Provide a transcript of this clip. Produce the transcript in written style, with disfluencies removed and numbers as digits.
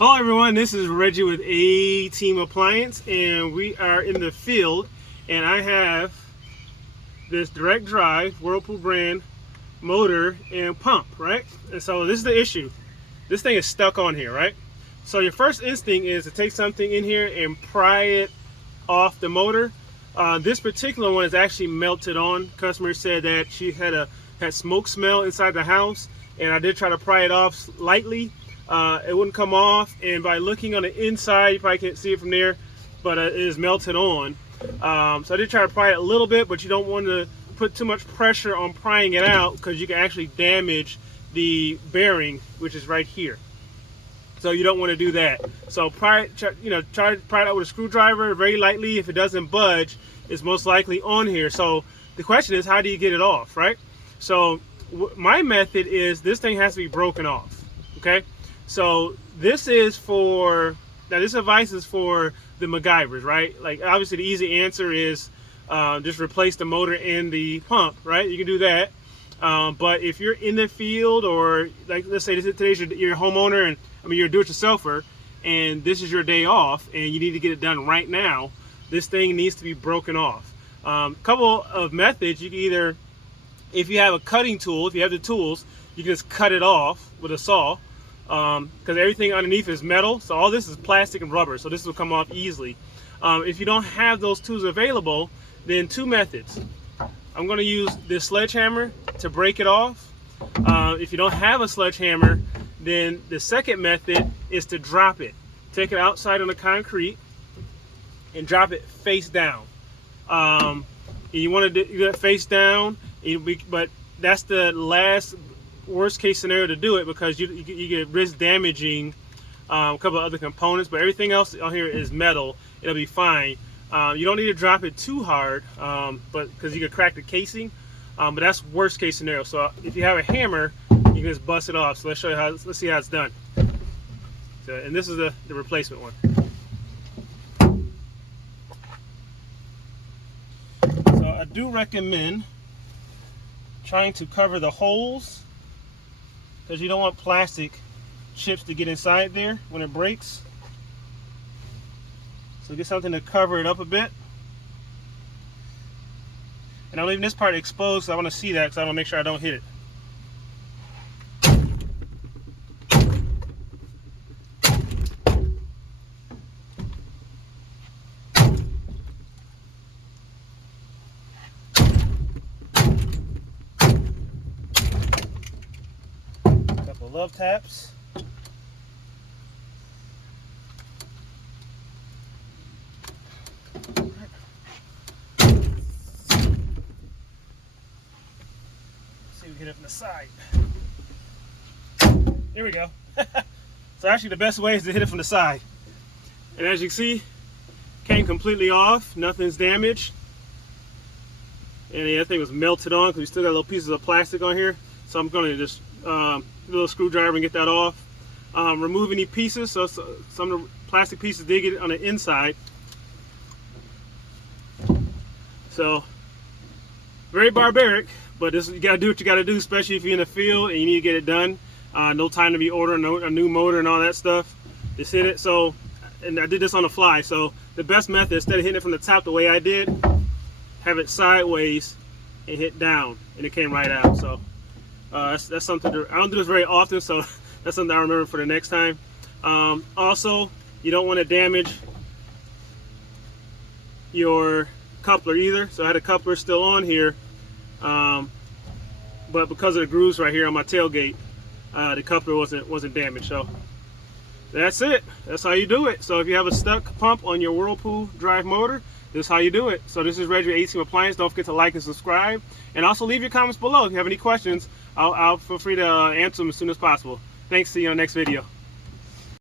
Hello everyone, this is Reggie with A-Team Appliance, and we are in the field, and I have this direct drive Whirlpool brand motor and pump, right? And so this is the issue. This thing is stuck on here, right? So your first instinct is to take something in here and pry it off the motor. This particular one is actually melted on. Customer said that she had smoke smell inside the house, and I did try to pry it off lightly. It wouldn't come off, and by looking on the inside, you probably can't see it from there, but it is melted on. So I did try to pry it a little bit, but you don't want to put too much pressure on prying it out because you can actually damage the bearing, which is right here. So you don't want to do that. So try to pry it out with a screwdriver very lightly. If it doesn't budge, it's most likely on here. So the question is, how do you get it off, right? So my method is this thing has to be broken off, okay? So this is for, now this advice is for the MacGyvers, right? Like obviously the easy answer is just replace the motor and the pump, right? You can do that. But if you're in the field, or like let's say today's your homeowner, and I mean you're a do-it-yourselfer, and this is your day off and you need to get it done right now, this thing needs to be broken off. Couple of methods. You can either, if you have a cutting tool, if you have the tools, you can just cut it off with a saw. Because everything underneath is metal, so all this is plastic and rubber, so this will come off easily. If you don't have those tools available, then two methods. I'm going to use this sledgehammer to break it off. If you don't have a sledgehammer, then the second method is to drop it. Take it outside on the concrete and drop it face down. And you want to do it face down, but that's the last worst case scenario to do it, because you get risk damaging a couple of other components, but everything else on here is metal. It'll be fine. You don't need to drop it too hard, but because you could crack the casing, but that's worst case scenario. So if you have a hammer, you can just bust it off. So let's show you how. Let's see how it's done. So, and this is the replacement one. So I do recommend trying to cover the holes, because you don't want plastic chips to get inside there when it breaks. So get something to cover it up a bit. And I'm leaving this part exposed, so I want to see that, because I want to make sure I don't hit it. Couple of love taps. See if we hit it from the side. There we go. So actually the best way is to hit it from the side. And as you can see, came completely off, nothing's damaged. And the other thing was melted on, because we still got little pieces of plastic on here. So I'm going to just a little screwdriver and get that off. Remove any pieces, so some of the plastic pieces did get on the inside. So very barbaric, but this, you gotta do what you gotta do, especially if you're in the field and you need to get it done. No time to be ordering a new motor and all that stuff. Just hit it. So, and I did this on the fly. So the best method, instead of hitting it from the top the way I did, have it sideways and hit down, and it came right out. So that's something I don't do this very often, so that's something I remember for the next time. Also, you don't want to damage your coupler either. So I had a coupler still on here, but because of the grooves right here on my tailgate, the coupler wasn't damaged. So that's it. That's how you do it. So if you have a stuck pump on your Whirlpool drive motor, this is how you do it. So this is Reggie with A-Team Appliance. Don't forget to like and subscribe, and also leave your comments below if you have any questions. I'll feel free to answer them as soon as possible. Thanks. See you on the next video.